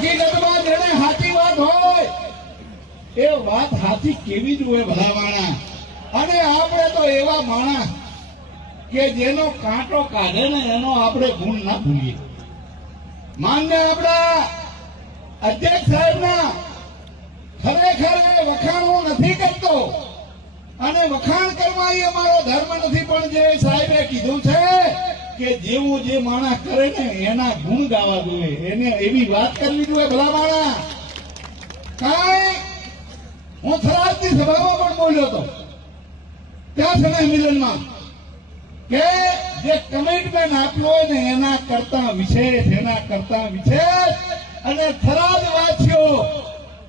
હકીકતમાં જેને સાચી વાત હોય એ વાત સાચી કેવી જ હોય ભલા માણા. અને આપણે તો એવા માણા કે જેનો કાંટો કાઢે ને એનો આપણે ગુણ ના ભૂલીએ. માન્ય આપણા અધ્યક્ષ સાહેબના ખરેખર વખાણ હું નથી કરતો અને વખાણ કરવા એ અમારો ધર્મ નથી, પણ જે સાહેબે કીધું છે કે જેવું જે માણસ કરે ને એના ગુણ ગાવા જોઈએ, એને એવી વાત કરવી જોઈએ ભલા માણા. કાંઈ હું થરાદની સભામાં પણ બોલ્યો હતો ત્યાં સમય મિલનમાં કે જે કમિટમેન્ટ આપ્યું હોય ને એના કરતા વિશેષ અને થરાદ વાસીઓ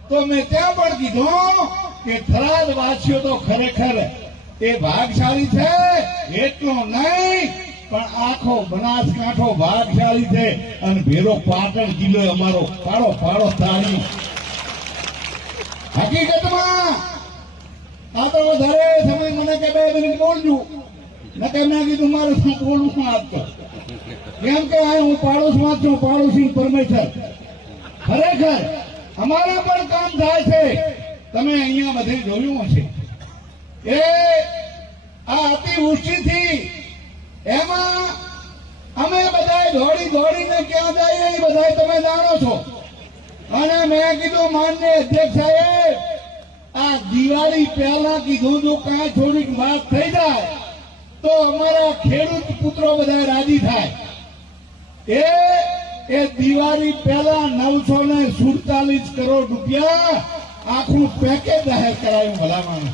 તો મેં ત્યાં પણ કીધું કે થરાદ વાસીઓ તો ખરેખર એ ભાગશાળી છે, એટલો નહીં પણ આખો બનાસકાંઠો ભાગશાળી છે. અને ભેરો પાટણ જિલ્લો અમારો પાડો તાળી. હકીકતમાં આ તો વધારે સમય મને કે 2 મિનિટ બોલજો નકે મેં કીધું મારે શું બોલું શું આપતો, કેમ કે હું પાડોશમાં છું, પાડોશી પરમેશ્વર. ખરેખર અમારે પણ કામ થાય છે. તમે અહીંયા બધે જોયું હશે એ આ અતિવૃષ્ટિથી એમાં અમે બધા દોડીને ક્યાં જઈએ એ બધા તમે જાણો છો. અને મેં કીધું માન્ય અધ્યક્ષ સાહેબ આ દિવાળી પહેલા કીધું જો કાંઈ થોડીક વાત થઈ જાય તો અમારા ખેડૂત પુત્રો બધા રાજી થાય. એ દિવાળી પહેલા 947 કરોડ રૂપિયા આખું પેકેજ જાહેર કરાયું ભલામણ.